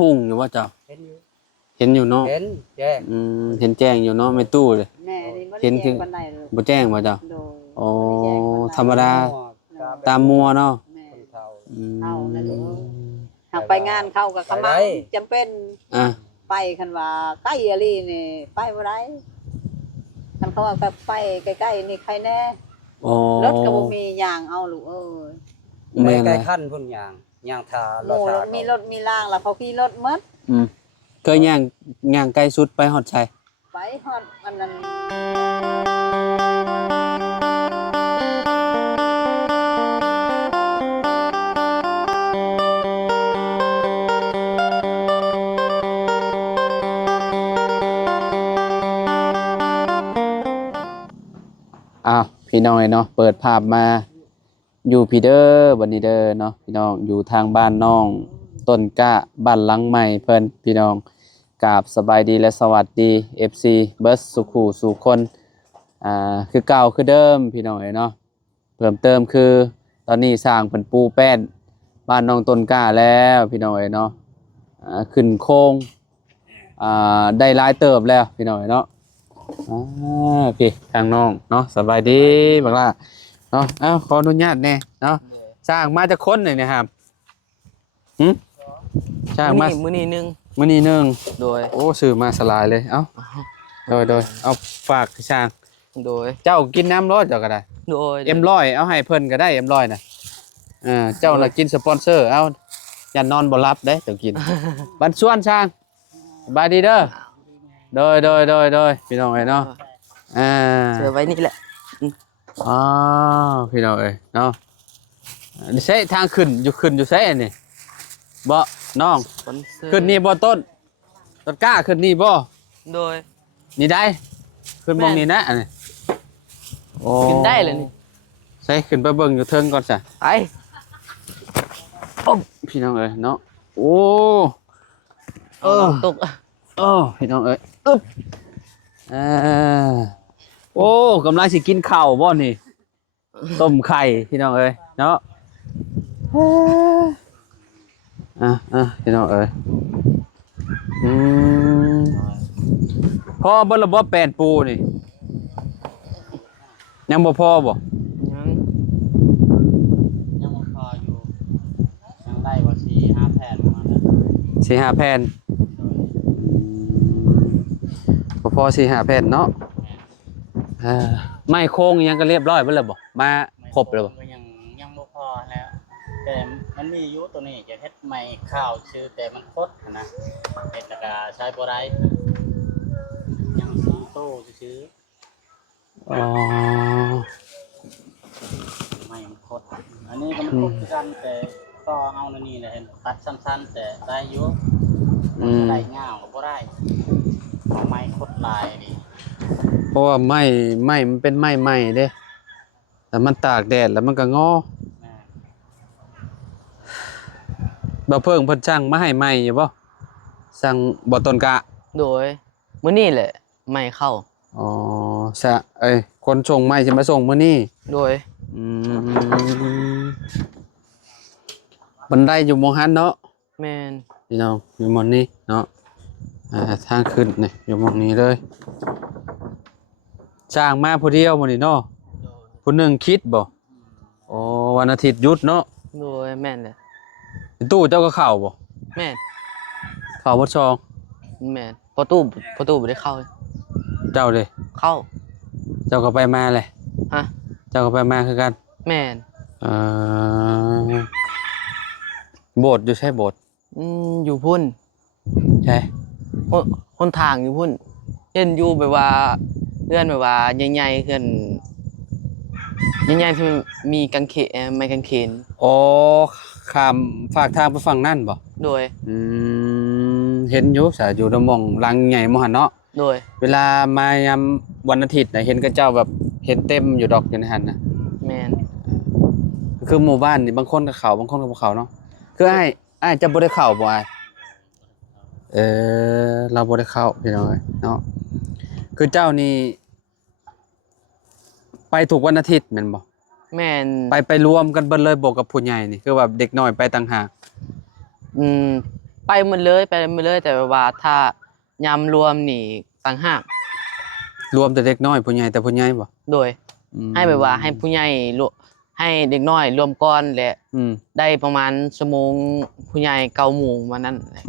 หุ่งอยู่ว่าเจ้าเห็นอยู่เห็นอยู่เนาะเห็นแจ้งเห็นแจ้งอยู่เนาะไม่ตู้เลยแม่นี่บ่เห็นได้แจ้งปานใดเลยบ่แจ้งว่าเจ้าโดยอ๋อ บ่ได้แจ้งปานใด ธรรมดา ตาม มัวเนาะ แม่ คนเฒ่า เอานั่นลูกหากไปงานเข้ากับกำลังจำเป็น อ่ะ ไปคันว่าใกล้อะลีนี่ไปบ่ได้คันเขาว่าแบบไปใกล้ๆนี่ใครแน่ อ๋อ รถก็บ่มีย่างเอาลูกเอ้ย แม่ แม่น ใก เล ล้ ย ขั้นพุ่นยางทา ห รถ มู่ ทา มีรถมีล่างแล้วเขาขี่รถหมด เคยย่างไกลสุดไปฮอดชัย ไปฮอดอันนั้น อ้าวพี่น้องเนาะเปิดภาพมาอยู่พี่เด้อบัดนี้เด้อเนาะพี่น้องอยู่ทางบ้านน้องต้นกะบ้านหลังใหม่เพิ่นพี่น้องกราบสบายดีและสวัสดี FC เบิร์สสุขูสู่คนคือเก่าคือเดิมพี่น้องเนาะเพิ่มเติมคือตอนนี้สร้างเพิ่นปูแป้นบ้านน้องต้นกะแล้วพี่น้องเนาะขึ้นโค้งได้หลายเติบแล้วพี่น้องเนาะพี่ทางน้องเนาะสบายดีบักล่ะเนาะขออนุญาตแน่เนาะสร้างมาจากคนเลยนะครับสร้างมา มื้อนี้นึง มื้อนี้หนึง โดย โอ้ซื้อมาสลายเลยเอ้าโดยเอาฝากให้สร้าง โดย เจ้ากินน้ำร้อนเจ้าก็ได้ โดย M100เอาให้เพิ่นก็ได้ M100น่ะเจ้าน่ะกินสปอนเซอร์เอาอย่านอนบ่หลับเด้เจ้ากิน บันส่วนสร้างสบายดีเด้อโดยพี่น้องเอ้ยเนาะเสือไว้นี่แหละ อ๋อพี่น้องเอ้ยเนาะใช้ทางขึ้นอยู่ใช้อันนี้บ่น้อง สปอนเซอร์ ขึ้นนี่บ่ต้นกล้าขึ้นนี่บ่ โดย นี่ได้ขึ้นมองนี่นะอันนี้โอ้ ขึ้นได้เลยนี่ ใช้ขึ้นไปเบิ่งอยู่เทิงก่อนซะ ไป พี่น้องเอ้ยเนาะโอ้ ตก พี่น้องเอ้ยอึ๊บโอ้กำลังสิกินข้าวบ่นี่ต้มไข่พี่น้องเอ้ยเนาะพี่น้องเอ้ยพ่อบ่ระบบแปลนปูนี่ยังบ่พอบ่ ยัง ยังบ่พออยู่ยังได้ว่า4-5แผ่นประมาณนั้น 4-5แผ่นบ่พอ4-5แผ่นเนาะไม้โค้งอิหยังก็เรียบร้อยเบิดแล้วบ่มาครบแล้วบ่ ก็ยังบ่พอแล้วแต่มันมีอยู่ตัวนี้จะเฮ็ดใหม่ข้าวชื่อแต่มันคดนะเฮ็ดแล้วก็ใช้บ่ได้ยังสีโต้ซื่อ อ๋อ ๆไม่มันคดอันนี้ก็มันคดคือกันแต่ต่อเอานั่นนี่แหละเห็นตัดสั้นๆแต่ได้อยู่ได้เงาก็บ่ได้เอาไม้คดลายนี่ เพราะว่าไม้มันเป็นไม้ใหม่เด้แต่มันตากแดดแล้วมันก็งอ นะ บ่เพิ่งเพิ่นสั่งมาให้ใหม่อยู่บ่สั่งบ่ต้นกะ โดยมื้อนี้แหละไม่เข้า อ๋อคนส่งไม้สิมาส่งมื้อนี้ โดย อืมบันไดอยู่หมองหันเนาะ แม่น พี่น้องอยู่หมองนี้เนาะทางขึ้นนี่อยู่หมองนี้เลยจ้างมาผู้เดียวมื้อนี้เนาะผู้หนึงคิดบ่อ๋อวันอาทิตย์หยุดเนาะ โดยแม่นแหละ ตู้เจ้าก็เข้าบ่ แม่น เข้าบ่ซอง แม่นประตูบ่ได้เข้า เจ้าเด้ เข้า เจ้าก็ไปมาเลย ฮะ เจ้าก็ไปมาคือกัน แม่น โบสถ์อยู่ใช่โบสถ์ อยู่พุ่น ใช่ คนทางอยู่พุ่นเห็นอยู่แบบว่าเพื่อนแบบว่าใหญ่ๆเพื่อนใหญ่ๆที่มีกางเขนไม้กางเขน โอ้ข้ามฝากทางไปฝั่งนั่นบ่ โดย เห็นอยู่สาอยู่ตรงหม่องหลังใหญ่มหันเนาะ โดย เวลามายามวันอาทิตย์น่ะเห็นกับเจ้าแบบเห็นเต็มอยู่ดอกอยู่ในหันน่ะ แม่น คือหมู่บ้านนี่บางคนก็เข้าบางคนก็บ่เข้าเนาะคืออ้ายจะบ่ได้เข้าบ่อ้ายเราบ่ได้เข้าพี่น้องเอ้ยเนาะคือเจ้านี่ไปทุกวันอาทิตย์แม่นบ่ แม่น ไปรวมกันเบิดเลยบอกกับผู้ใหญ่นี่คือแบบเด็กน้อยไปต่างหาก อืม ไปหมดเลยไปหมดเลยแต่ว่าถ้ายามรวมนี่ต่างหาก รวมแต่เด็กน้อยผู้ใหญ่แต่ผู้ใหญ่บ่ โดย อืม ให้แบบว่าให้ผู้ใหญ่รวมให้เด็กน้อยรวมก่อนและ อืม ได้ประมาณชั่วโมงผู้ใหญ่9 โมงวันนั้นแหละ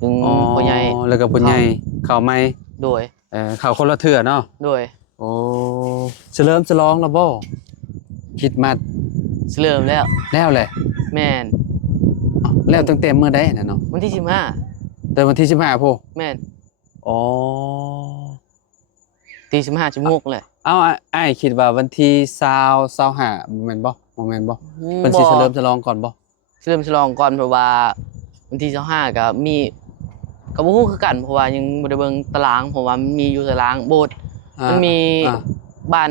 ถึง อ๋อ ผู้ใหญ่ แล้วก็ผู้ใหญ่เข้าใหม่ โดย เข้าคนละเทื่อเนาะ โดย โอ้เฉลิมฉลองแล้วบ่คิดมา เริ่มแล้ว แล้วแหละ แม่น อ้าวแล้วตั้งแต่มื้อใดน่ะเนาะ วันที่ แต่วันที่15พุ่น 15แม่น อ๋อ ตี15ชั่วโมงเลย เอาอ้ายคิดว่าวันที่20 25บ่แม่นบ่เพิ่นสิเฉลิมฉลองก่อนบ่ เฉลิมฉลองก่อนเพราะว่าวันที่25ก็มีก็บ่ฮู้คือกันเพราะว่ายังบ่ได้เบิ่งตารางเพราะว่ามันมีอยู่ตารางโบสถ์ มันมี อ่า บ้าน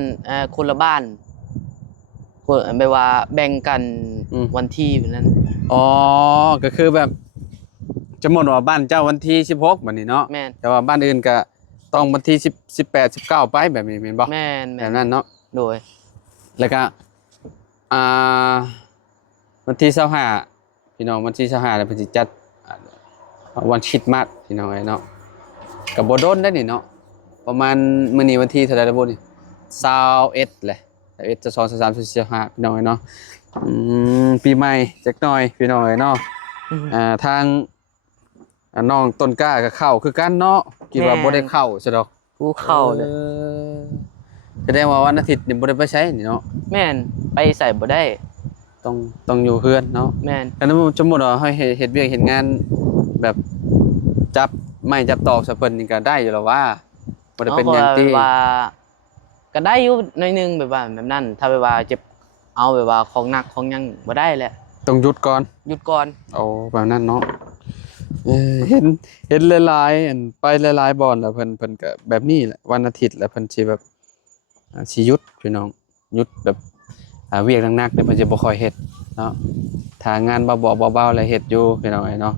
คนละบ้านคนแบบว่าแบ่งกัน อืม วันที่แบบนั้น อ๋อก็คือแบบจะหมดว่าบ้านเจ้าวันที่16บัดนี้เนาะ แม่น แต่ว่าบ้านอื่นก็ต้องวันที่10 18 19ไปแบบนี้แม่นบ่ แม่น แบ แม่ บ น นั้นเนาะ โดย แล้วก็อ่าวันที่25พี่น้องวันที่25แล้วเพิ่นสิจัดวันคริสต์มาสพี่น้องเอ้ยเนาะก็บ่โดนได้นี่เนาะประมาณมื้อนี้วันที่เท่าใดแล้วบ่นี่21แหละ21 22 23 24 25พี่น้องเอ้ยเนาะปีใหม่จักหน่อยพี่น้องเอ้ยเนาะทางน้องต้นกล้าก็เข้าคือกันเนาะคิดว่าบ่ได้เข้าซะดอก ผู้เข้าเลย แสดงว่าวันอาทิตย์นี่บ่ได้ไปใช้นี่เนาะ แม่นไปใส่บ่ได้ ต้องอยู่เฮือนเนาะ แม่น อันนั้นสมมุติว่าเฮาเฮ็ดเวียกเฮ็ดงานแบบจับไม้จับตอกซะเพิ่นนี่ก็ได้อยู่แล้วว่าบ่ได้เป็นหยังติ แบบว่าก็ได้อยู่หน่อยหนึงแบบว่าแบบนั้น ถ้าแบบว่าเจ็บเอาแบบว่าของหนักของหยังบ่ได้แหละ ต้องหยุดก่อน หยุดก่อน โอ้แบบนั้นเนาะเห็นหลายๆอันไปหลายๆบ่อนแล้วเพิ่นก็แบบนี้แหละวันอาทิตย์แล้วเพิ่นสิแบบสิหยุดพี่น้องหยุดแบบเวียกหนักๆเนี่ยเพิ่นจะบ่ค่อยเฮ็ดเนาะถ้างานเบาๆแล้วเฮ็ดอยู่พี่น้องไอ้เนาะ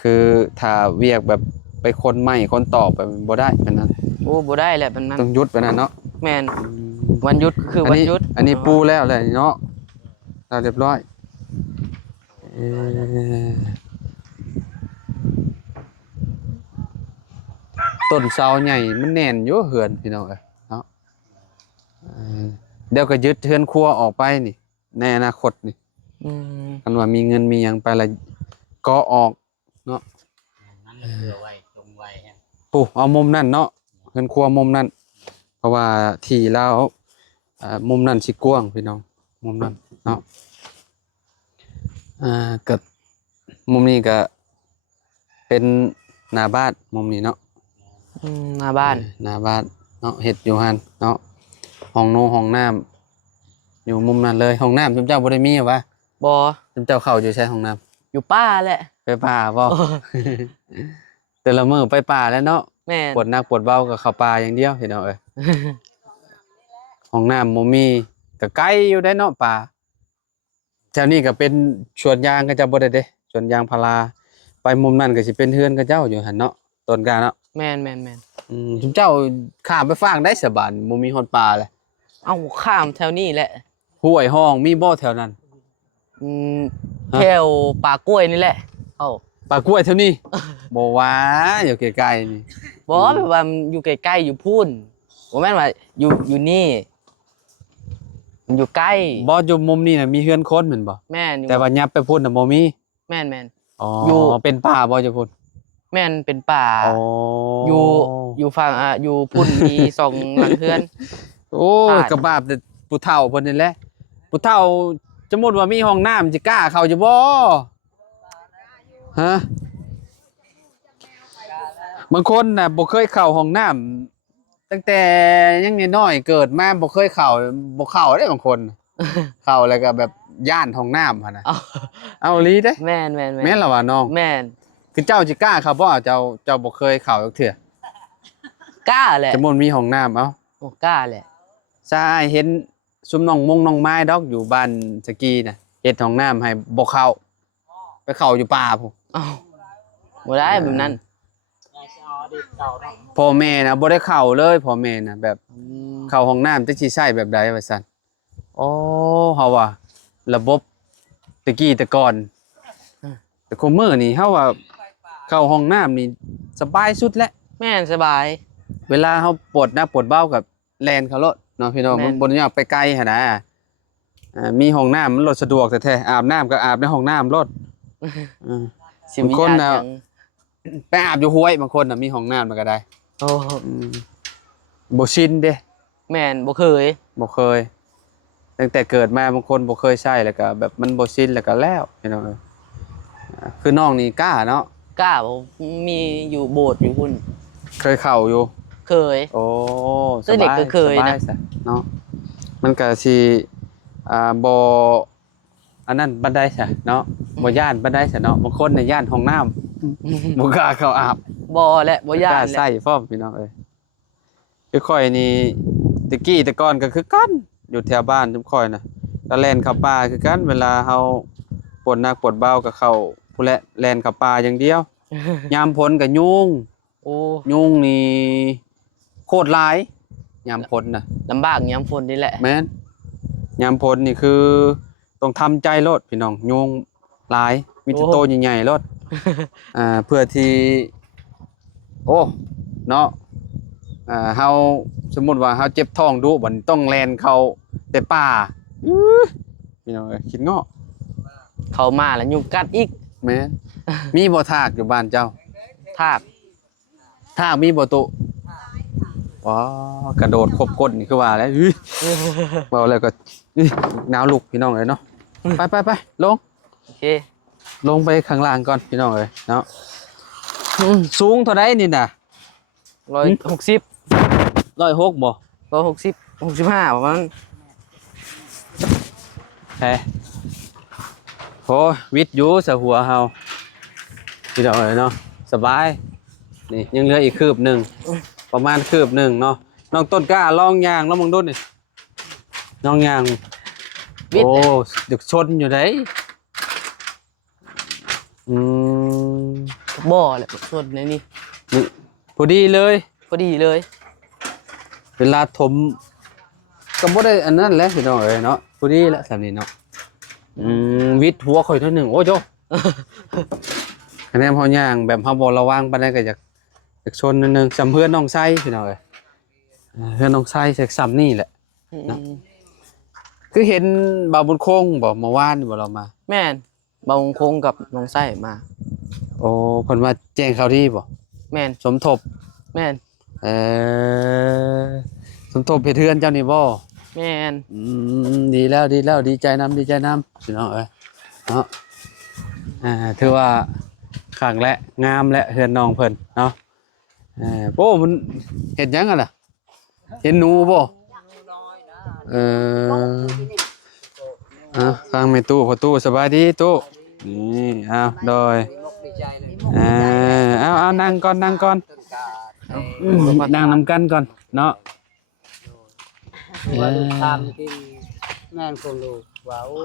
คือถ้าเวียกแบบไปคนไม้คนตอกแบบบ่ได้แบบนั้น โอ้บ่ได้แหละแบบนั้น ต้องหยุดแบบนั้นเนาะ แม่นวันหยุดก็คือวันหยุด อันนี้ปูแล้วแหละเนาะเราเรียบร้อยเอ่อต้นเสาใหญ่มันแน่นอยู่เหือนพี่น้องเอ้ยเนาะเดี๋ยวก็ยึดเฮือนครัวออกไปนี่ในอนาคตนี่ อืม คันว่ามีเงินมีหยังไปละก็ออกเนาะ นั่นเผื่อไว้จงไว้ฮะ ปู่เอามุมนั่นเนาะเฮือนครัวมุมนั่นเพราะว่าที่เรามุมนั่นสิกว้างพี่น้องมุมนั่นเนาะกับมุมนี้ก็เป็นหน้าบ้านมุมนี้เนาะ หน้าบ้าน หน้าบ้านเนาะเฮ็ดอยู่หั่นเนาะห้องห้องน้ำอยู่มุมนั้นเลยห้องน้ำจุ๊เจ้าบ่ได้มีหรอวะ บ่ จุ๊เจ้าเข้าอยู่ใช้ห้องน้ำ อยู่ป่าแหละ ไปป่าบ่ แต่ละมื้อไปป่าแล้วเนาะ แม่น ปวดหนักปวดเบาก็เข้าป่าอย่างเดียวพี่น้องเอ้ยห้องน้ำบ่มีก็ไกลอยู่ได้เนาะป่าแถวนี้ก็เป็นสวนยางก็จะบ่ได้เด้สวนยางพาราไปมุมนั้นก็สิเป็นเฮือนกับเจ้าอยู่หั่นเนาะต้นกล้าเนาะ แม่นแม่นแม่น จุ๊เจ้าข้ามไปฝั่งได้สบานบ่มีฮอดป่าเลย เอาข้ามแถวนี้แหละ ห้วยห้องมีบ่แถวนั้น อืม ฮะ แถวป่ากล้วยนี่แหละ เอ้า ป่ากล้วยแถวนี้ บ่ว่าอยู่ใกล้ๆนี่ บ่แบบว่ามันอยู่ใกล้ๆอยู่พูนบ่แม่นว่าอยู่นี่มันอยู่ใกล้ บ่อยู่มุมนี้น่ะมีเฮือนคนแม่นบ่ แม่นอยู่ แต่ว่ายับไปพุ่นน่ะบ่มี แม่นแม่น อ๋อ อยู่ เป็นป่าบ่จะพุ่น แม่นเป็นป่า อ๋อ อยู่ฝั่งอยู่พุ่นมีสองหลังเฮือน โอ้ย บ้าน กระบาบแต่ผู้เฒ่าเพิ่นนี่แหละผู้เฒ่าสมมุติว่ามีห้องน้ำสิกล้าเข้าอยู่บ่ฮะบางคนน่ะบ่เคยเข้าห้องน้ำตั้งแต่ยังน้อยๆเกิดมาบ่เคยเข้าบ่เข้าเด้บางคน เข้าแล้วก็แบบย่านห้องน้ำหั่นน่ะ เอา เอาอีหลีเด้ แม่นแม่น แม่นล่ะว่าน้อง แม่น คือเจ้าสิกล้าเข้าบ่เจ้าบ่เคยเข้าจักเทื่อก ล้าแหละ สมมุติมีห้องน้ำเอ้า โอ้กล้าแหละ ใช่เห็นซุมน้องมงน้องไม้ดอกอยู่บ้านสกีน่ะเฮ็ดห้องน้ำให้บ่เข้าไปเข้าอยู่ป่าพุ่น เอ้าบ่ได้แบบนั้น ยายจะเอาอดีตเก่าเนาะ พ่อแม่น่ะบ่ได้เข้าเลยพ่อแม่น่ะแบบ อืม เข้าห้องน้ำจักสิใช้แบบใดว่าซั่นอ๋อเฮาว่าระบบตะกี้แต่ก่อน แต่คุมื้อนี่เฮาว่าเข้าห้องน้ำนี่สบายสุดแล้ว แม่นสบาย เวลาเฮาปวดหน้าปวดเบ้ากับแลนเขารถเนาะพี่น้อง แม่น บ่ได้อยากไปไกลหั่นนะมีห้องน้ำมันรถสะดวกแท้ๆอาบน้ำก็อาบในห้องน้ำรถอือ สิมี บางคน ญาติ น่ะ หยัง ไปอาบอยู่ห้วยบางคนน่ะมีห้องน้ำมันก็ได้ โอ้ อืมบ่ชินเด้ แม่นบ่เคย บ่เคยตั้งแต่เกิดมาบางคนบ่เคยใช้แล้วก็แบบมันบ่ชินแล้วก็แล้วพี่น้องเอ้ยคือน้องนี่กล้าเนาะ กล้าบ่มีอยู่โบสถ์อยู่พุ่น เคยเข้าอยู่ เคย โอ้ แต่เด็กก็เคยนะ สบาซเนาะมันก็สิบ่อันนั้นบันไดซะเนาะบ่ย่านบันไดซะเนาะบางคนน่ะย่านห้องน้ำ บ่กล้าเข้าอาบ บ่และบ่ย่า บ่กล้าน และ ใส่พร้อมพี่น้องเอ้ยคือข่อยนี่ตะกี้แต่ก่อนก็คือกันอยู่แถวบ้านจุ่มข่อยน่ะก็แล่นเข้าป่าคือกันเวลาเฮาปวดหนักปวดเบาก็เข้าผู้แลแล่นเข้าป่าอย่างเดียว ยามฝนก็ยุง โอ้ ยุงนี่โคตรหลายยามฝนน่ะ ลำบากยามฝนนี่แหละ แม่นยามฝนนี่คือต้องทำใจโลดพี่น้องยุงหลายมีแต่โตใหญ่ๆโลด เพื่อที่โอ้เนาะเฮาสมมุติว่าเฮาเจ็บท้องดุบัดนี้ต้องแล่นเข้าแต่ป่าอื้อพี่น้องเอ้ยคิดเงาะ เข้ามาแล้วยุงกัดอีก แม่นมีบ่ทากอยู่บ้านเจ้า ทาก ทากมีบ่ตุว้ากระโดดคบก้นนี่คือว่าแล้วอื้อเว้าแล้วก็อื้อหนาวลุกพี่น้องเอ้ยเนาะไปๆๆลง โอเค ลงไปข้างล่างก่อนพี่น้องเอ้ยเนาะสูงเท่าใดนี่น่ะ 160 106บ่ 160 65ประมาณ แฮโหวิทย์อยู่ซะหัวเฮาพี่น้องเอ้ยเนาะสบายนี่ยังเหลืออีกคืบหนึงประมาณคืบหนึงเนาะน้องต้นกล้าลองย่างแล้วมึงดูนี่น้องย่าง วิทย์ โอ้ดึกชนอยู่ไดอืม บ่แหละส่วนในนี่ นี่พอดีเลย พอดีเลย เวลาถมก็บ่ได้อันนั้นแหละพี่น้องเอ้ยเนาะพอดีแล้วสำนี้เนาะวิทย์หัวข่อยเท่านึงโอ้โจ คะแนนเฮาย่างแบบเฮาบ่ระวังปานใดก็อยากชนนิดนึงสำเพื่อนน้องไส้พี่น้องเอ้ยเพื่อนน้องไส้สักซ้ำนี่แหละ เนาะ คือเห็นบ่าวบุญคงบ่เมื่อวานนี่บ่เรามา แม่นบางคงกับน้องไส้มา โอ้เพิ่นมาแจ้งข่าวดีบ่ แม่น สมทบ แม่น เอ่อสมทบเฮ็ดเฮือนเจ้านี่บ่ แม่น ดีแล้วดีใจนำพี่น้องเอ้ยเนาะถือว่าขังและงามและเฮือนน้องเพิ่นเนาะโอ้มันเฮ็ดหยังอ่ะล่ะเห็นหนูบ่เอ่อทางแม่ตู้พ่อตู้สบายดีตู้นี่โดยเอานั่งก่อนนั่งนำกันก่อนเนาะ ว่าลูกทำกินแม่นคงดูว่าโอ้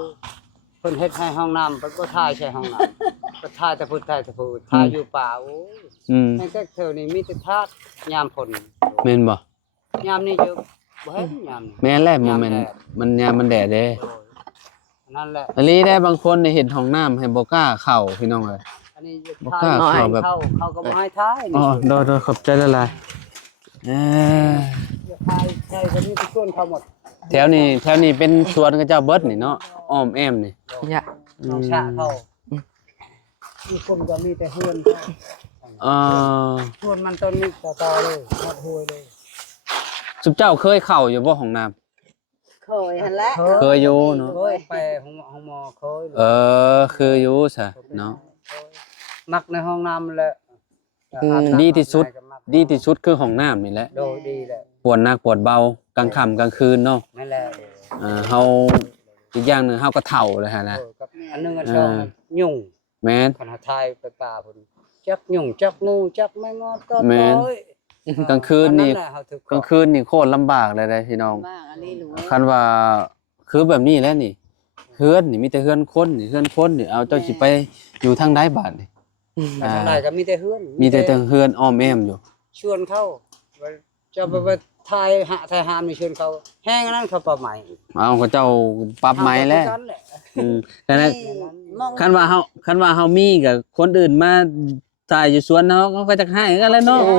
เพิ่นเฮ็ดให้ห้องน้ำเพิ่นก็ถ่ายใส่ห้องน้ำก็ถ่ายแต่พูดถ่ายอยู่ป่าโอ้แม่นแต่เธอนี่มีแต่ทากยามฝน แม่นบ่ ยามนี้อยู่บ่เห็นยามนี้ แม่นแหละบ่แม่นมันยามมันแดดเด้ นั่นแหละ อันนี้ได้บางคนได้เห็นห้องน้ำให้บ่กล้าเข้าพี่น้องเอ้ย อันนี้ บ่กล้าเข้าแบบ เขาก็บ่ให้ถ่าย อ๋ นี่ อโดยขอบใจละลาย ถ่ายใช่ก็มีทุกคนเขาหมด แถวนี้เป็นสวนกับเจ้าเบิดนี่เนาะอ้อมแอมนี่ เนี่ย น้องชะเขาทุกคนก็มีแต่เฮือน เอ่อ เฮือนมันต้นนี้ต่อเลยหมดห้วยเลย สุเจ้าเคยเข้าอยู่บ่ห้องน้ำ เคยหั่นแหละ เคยอยู่เนาะ เคยไปห้องหมอเคย คืออยู่ซะเนาะ มักในห้องน้ำแหละ ดีที่สุดคือห้องน้ำนี่แหละ โดยดีแหละ ปวดหนักปวดเบากลางค่ำกลางคืนเนาะ นั่นแหละ เฮาอีกอย่างหนึงเฮาก็เฒ่าเลยฮะนะ กับอันนึงอันสองยุ่ง แม่น ขณะทายไปป่าพุ่นจักยุ่งจักงูจักแมงมอดก็ แม่น น้อย กลางคืนนี่ อัแหละเฮาถือก ลางคืนนี่โคตรลำบากเลยพี่น้อง มากอันนี้หนู คันว่าคือแบบนี้แหล้วนี่เฮือนนี่มีแต่เฮือนคนนี่เอาเจ้าสิไปอยู่ทางใดบาดนี่ แต่ทางใดก็มีแต่เฮือน มีแต่เฮือนอ้อมแอมอยู่ ชวนเข้า จะไปทายหาทายหามในชวนเขาแห้งอันนั้นเขาปรับใหม่ เอาก็เจ้าปรับใหม่แล้ว เอาก็คือกันแหละ แต่นั้น มอง คันว่าเฮามีกับคนอื่นมาตายอยู่สวนเขาก็จะให้กันแล้วเนาะ โอ้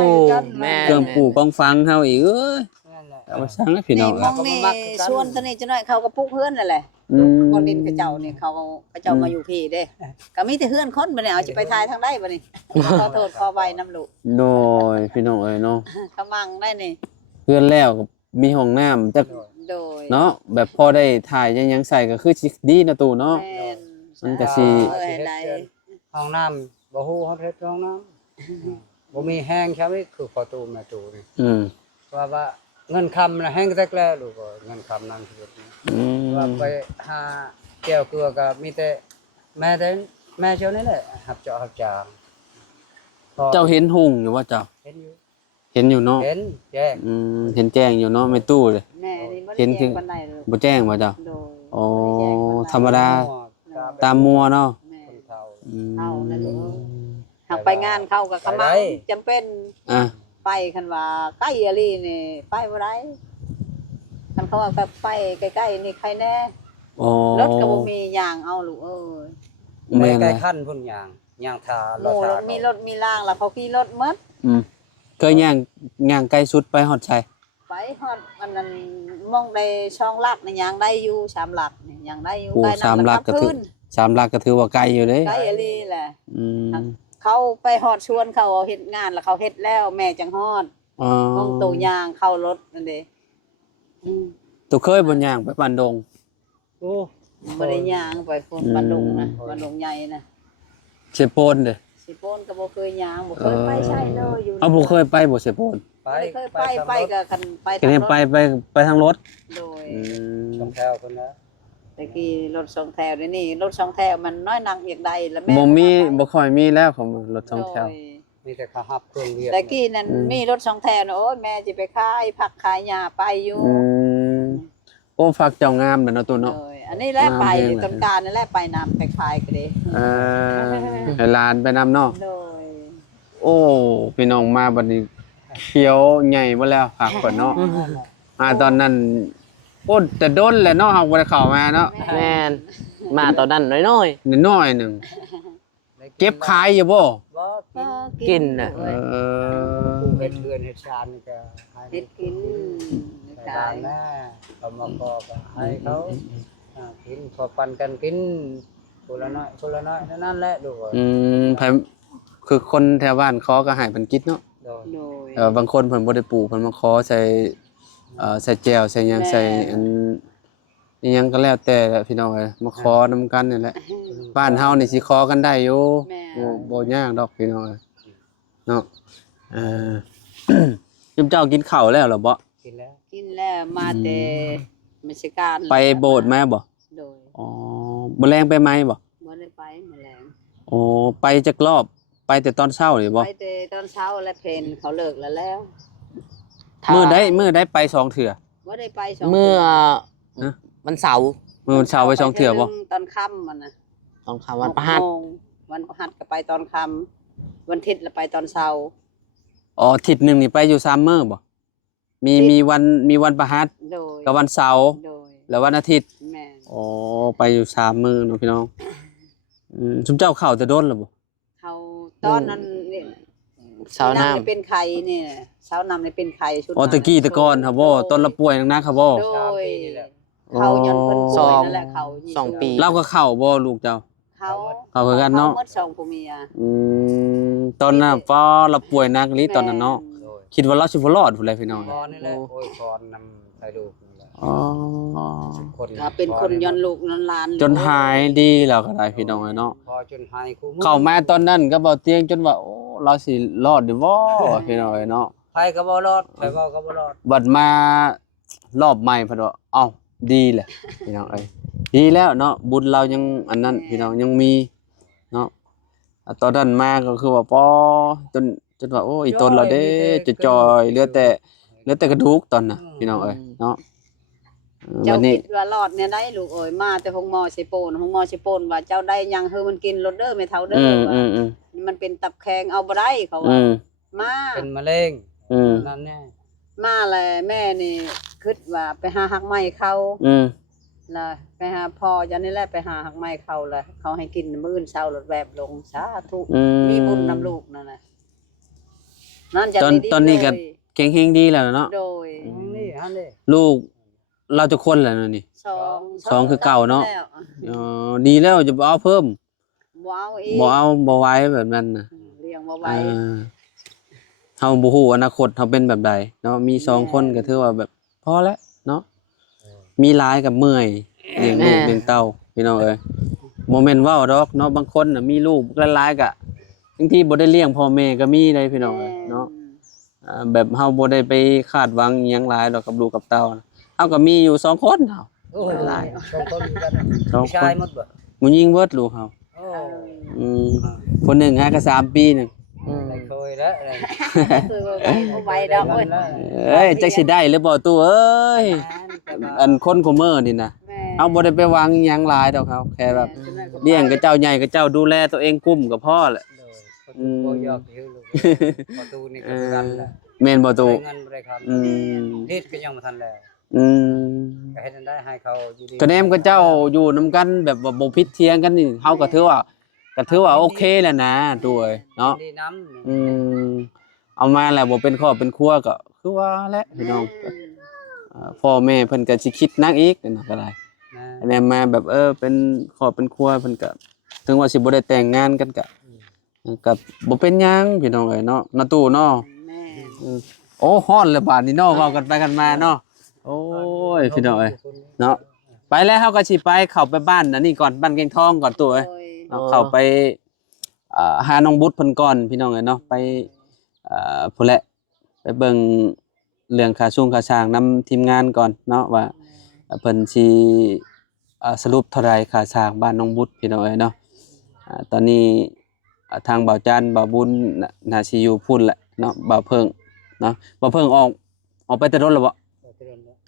แม่ เครื่องปลูกกองฟังเฮาอีกเอ้ย นั่นแหละ เอามาสั่งให้พี่น้อง มองนี่ชวนตัวนี้จะน้อยเขาก็ปลูกเฮือนนั่นแหละ อืม คนดินกระเจ้านี่เขามาอยู่พี่เด้ก็มีแต่เฮือนคนบัดนี้เอาสิไปทายทางใดบัดนี้ขอโทษขอไว้น้ำลูก โดยพี่น้องเอ้ยเนาะ กำลังได้นี่ เพื่อนแล้วก็มีห้องน้ำแต่ โดย เนาะแบบพอได้ถ่ายยังใส่ก็คือสิดีนะตู่เนาะ แม่น มันก็สิ เอ้ยไหน ห้องน้ำบ่ฮู้เฮาเฮ็ดห้องน้ำบ่มีแห้งใช่ไหมคือประตูแม่ตูนี่ อืม ว่าเงินคำน่ะแห้งแตกแล้วลูกเงินคำนั่นคือ อืม ว่าไปหาแก้วเกลือก็มีแต่แม่เจ้านี่แหละหับเจาะหับจางพอ เจ้าเห็นหุ่งอยู่ว่าเจ้า เห็นอยู่ เห็นอยู่เนาะ เห็นแจ้ง เห็นแจ้งอยู่เนาะไม่ตู้เลย แม่นี่บ่ เห็ ได้ นคือ แจ้งปานใดเลย บ่แจ้งว่าเจ้า โดย อ๋อ บ่ได้แจ้งปานใด ธรรมดา ตามมัวเนาะ แม่ คนเฒ่า อืม เอานั่นลูกหากไปงานเข้ากับ ไป กำ ได้ ลังจำเป็น อ่ะ ไปคันว่าใกล้อลีนี่ไปบ่ได้คันเขาว่าแบบไปใกล้ๆนี่ใครแน่ อ๋อ รถก็บ่มียางเอาลูกเอ้ย แม่น ใก เล ล้ ย ขั้นพุ่นยางทา หมู่รถมีรถมีรางแล้วเขาขี่รถหมด อืมเคยย่างไกลสุดไปฮอดชัย ไปฮอดอันนั้นมองได้ช่องลักนี่ยางได้อยู่3หลักนี่ยางได้อยู่ โอ้ ใกล้ สาม น้ำ ลักก็ถือ3ลักก็ถือว่าไกลอยู่เด้ ใกล้อลีแหละ อืม เขาไปฮอดชวนเขาเฮ็ดงานแล้วเขาเฮ็ดแล้วแม่จังฮอด อ๋อ มองตัวยางเข้ารถนั่นเด้อืม ตัวเคยบ่ย่างไปบ้านดง โอ้ บ่ได้ย่างไปคนบ้านดงนะบ้านดงใหญ่นะ เสยโปนเด้อ สิโปนก็บ่เคยย่างบ่เคยไปใช่เลยอยู่ เอาบ่เคยไปบ่เสยโปน ไป บ่เคยไปก็คันไป แค่นี้ไปทางรถ โดย อืม สองแถวคนนะ ตะกี้รถสองแถวนี่รถสองแถวมันน้อยหนักอย่างใดแล้วแม่ บ่ค่อยมีแล้วของรถสองแถว โดย มีแต่เขาหับเครื่องเรียน ตะกี้นั่นมีรถสองแถวนะโอ้ยแม่สิไปขายผักขายหญ้าไปอยู่ อืมโอ้ฝักเจ้างามเด้อเนาะตัวเนาะ โดยอันนี้แหละไป งามเอง ต้นการนั่นแหละไปนำไปขายก็ได้ เออให้หลานไปนำเนาะ โดย โอ้พี่น้องมาบัดนี้เขียวใหญ่บ่แล้วผักก่อนเนาะตอนนั้นโอ้แต่โดนแหละเนาะเฮาบ่ได้เข้ามาเนาะ แม่นมาตอนนั้นน้อย น้อยๆหนึงเก็บขายอยู่บ่ บ่ ก็ กินน่ะ เอ ผู้ อ เฮ็ดเรือนเฮ็ดชานนี่ก็ให้ เฮ็ดกิน ใส่บ้านนะเขามาขอก็ให้เขากินพอปันกันกินคนละน้อยนั่นแหละดูก่อน ไผคือคนแถวบ้านขอก็ให้เพิ่นกินเนาะ โดย โดย บางคนเพิ่นบ่ได้ปลูกเพิ่นมาขอใส่ใส่แจ่วใส่หยัง แม่ ใส่อันอิหยังก็แล้วแต่แหละพี่น้องเอ้ยมาขอนำกันนี่แหละบ้านเฮานี่สิขอกันได้อยู่ แม่ บ่ยากดอกพี่น้องเอ้ยเนาะเออ จุมเจ้ากินข้าวแล้วเหรอบ่ กินแล้ว กินแล้วมาแต่ราชการ ไปโบสถ์มาบ่ โดย อ๋อบ่แรงไปไหมบ่ บ่ได้ไปมื้อแลง โอ้ไปจักรอบไปแต่ตอนเช้านี่บ่ ไปแต่ตอนเช้าและเพนเขาเลิกแล้ว มื้อใดไปสองเทื่อ บ่ได้ไปสอง ๆเมื่อ ฮะ วันเสาร์ มื้อวันเช้าไปสองเทื่อบ่ ตอนค่ำมันน่ะ ตอนค่ำวันพฤหัส 6โมงวันพฤหัสก็ไปตอนค่ำวันอาทิตย์แล้วไปตอนเช้า อ๋ออาทิตย์หนึงนี่ไปอยู่3มื้อบ่มีวันพฤหัส โดย กับวันเสาร์ โดย แล้ววันอาทิตย์ แม่น อ๋อไปอยู่3มื้อเนาะพี่น้องจุมเจ้าเข้าแต่โดนแล้วบ่ เขาตอนนั้นนี่ เสาร์น้ำ นี่เป็นไข่นี่เช้านำนี่เป็นไข่ชุด อ๋อตะกี้ตะกอนครับบ่ต้นละป่วยนักๆครับบ่ โด สาม ย ปีนี่แหละ เขายันเพิ่น ส ป่ อ วย ง นั่นแหละเขา สองปี เราก็เข้าบ่ลูกเจ้า เขา เขาคือกันเนาะ หมดสองผัวเมีย ตอนนั้นฟ้าเราป่วยหนักลิตอนนั้นเนาะ โดย คิดว่าเราสิบ่รอดพุ่นแหละพี่น้อง พรนี่แหละโอ้ยพรนำไทยลูกนี่แหละ อ๋อ คน ก็เป็นคนย้อนลูกย้อนหลาน จนหายดีแล้วก็ได้พี่น้องเอ้ยเนาะ พอจนหายคู่ เข้ามาตอนนั้นก็บ่เตียงจนว่าโอ้เราสิรอดได้บ่พี่น้องเอ้ยเนาะ ไผก็บ่รอดไผเว้าก็บ่รอด บัดมารอบใหม่เพิ่นว่าเอ้าดีแหละพี่น้องเอ้ยดีแล้วเนาะบุญเรายังอันนั้นพี่น้องยังมีเนาะตอนนั้นมาก็คือว่าปอจนว่าโอ้ยตนเราเด้จะจอยเหลือแต่กระดูกตอนน่ะพี่น้องเอ้ยเนาะ เจ้า วันนี้ คิดว่ารอดเนี่ยได้ลูกเอ้ยมาแต่หงมอสิโปนหงมอสิโปนว่าเจ้าได้ยังเฮอมันกินรถเด้อไม่เท่าเด้อว่ามันเป็นตับแข็งเอาบ่ได้เขาว่ามา เป็นมะเร็ง อืม นั่นแน่ มาแลวแม่นี่คิดว่าไปหาหักไม้เขา อืม แล้วไปหาพ่อยันนี่แหละไปหาหักไม้เขาเลยเขาให้กินมื้อเช้ารถแบบลงสาธุ อืม มีบุญนำลูกนั่นน่ะนั่นจะ ตอนนี้ก็ เลย เก่งเฮงดีแล้วเนาะ โดย นี่ฮันนี่ ลูกเราจะคนแล้วนี่ สองคือเก่าเนาะ แล้ว อ๋อดีแล้วจะบ่เอาเพิ่ม ว้าวอีก บ่เอาบ่ไว้แบบนั้นน่ะ เลี้ยงบ่ไหว้ เฮาบ่ฮู้อนาคตเฮาเป็นแบบใดเนาะมี2คนก็ถือว่าแบบพอแล้วเนาะมีหลายกับเมื่อยเลี้ยงลูกเลี้ยงเต้าพี่น้องเอ้ยบ่แม่นเว้าดอกเนาะบางคนน่ะมีลูกหลายๆก็บางทีบ่ได้เลี้ยงพ่อแม่ก็มีได้พี่น้องเอ้ยเนาะแบบเฮาบ่ได้ไปคาดหวังอิหยังหลายดอกกับลูกกับเต้านะเฮาก็มีอยู่2คนเฮา โอ้ยหลายสองคนอยู่กัน สอง ผู้ ค ชาย น หมดบ่ ผู้หญิงเบิดลูกเฮา โอ้ อืมคนหนึงหาก็3 ปีหนึง ได้เคยแล้วอะไร คือบ่ไหว้ดอกเว้ย เอ้ยจักสิได้หรือบ่ตู้เอ้ยอันคนคุมื้อนี่นะ แม่ เอาบ่ได้ไปหวังอิหยังหลายดอกเขาแค่แบบเลี้ยงกับเจ้าใหญ่กับเจ้าดูแลตัวเองกุ้มกับพ่อแหละ อืมบ่ยอกอยู่ลูกประตูนี่ก็กันแล้ว แม่นบ่ตู้ ได้เงินบ่ได้ครับ อืม เฮ็ดก็ยังบ่ทันแล้ว อืม ก็เฮ็ดได้ให้เขาอยู่ดี ก็แนมกับเจ้าอยู่นํกันแบบว่าบ่ผิดเถียงกันนี่เฮาก็ถือว่าโอเคแหละนะตู้เอ้ยเนาะ ดีน้ำ อืมเอามาแล้วบ่เป็นครอบเป็นครัวก็คือว่าแหละพี่น้องพ่อแม่เพิ่นก็สิคิดหนักอีกนั่นน่ะก็ได้ นะ อันนี้มาแบบเป็นครอบเป็นครัวเพิ่นก็ถึงว่าสิบ่ได้แต่งงานกันก็บ่เป็นหยังพี่น้องเอ้ยเนาะนาตู้เนาะ แม่ โอ้ฮ้อนเลยบาดนี้เนาะเว้ากันไปกันมาเนาะโอ้ยพี่น้องเอ้ยเนาะไปแล้วเฮาก็สิไปเข้าไปบ้านอันนี้ก่อนบ้านเก่งทองก่อนตู้เอ้ย โดย เนาะเข้าไปหาน้องบุตรเพิ่นก่อนพี่น้องเอ้ยเนาะไปพุ่นแหละไปเบิ่งเรื่องค่าช่างนำทีมงานก่อนเนาะว่าเพิ่นสิสรุปเท่าใดค่าสร้างบ้านน้องบุตรพี่น้องเอ้ยเนาะตอนนี้ทางบ่าวจันทร์บ่าวบุญน่าสิอยู่พุ่นแหละเนาะบ่าวเพิ่งเนาะบ่าวเพิ่งออกไปแต่รถแล้วบ่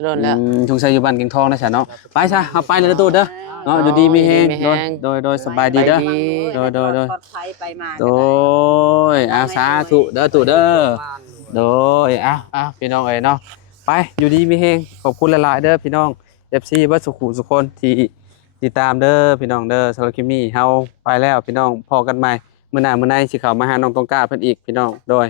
โดนแล้ว สงสัยอยู่บ้านเก่งทองนะฉันเนาะไปซะเอาไปเลยนะตู้เด้อเนาะอยู่ดีมีแฮง ดีมีแฮง โดยสบายดีเด้อ โดย ปลอดภัยไปมา โดยอาสาธุเด้อตู้เด้อโดยพี่น้องเอ้ยเนาะไปอยู่ดีมีแฮงขอบคุณหลายๆเด้อพี่น้อง FC เบิดสุขุสุคนที่ติดตามเด้อพี่น้องเด้อสำหรับคลิปนี้เฮาไปแล้วพี่น้องพอกันใหม่มื้อหน้ามื้อในสิเข้ามาหาน้องตองกล้าเพิ่นอีกพี่น้องโดย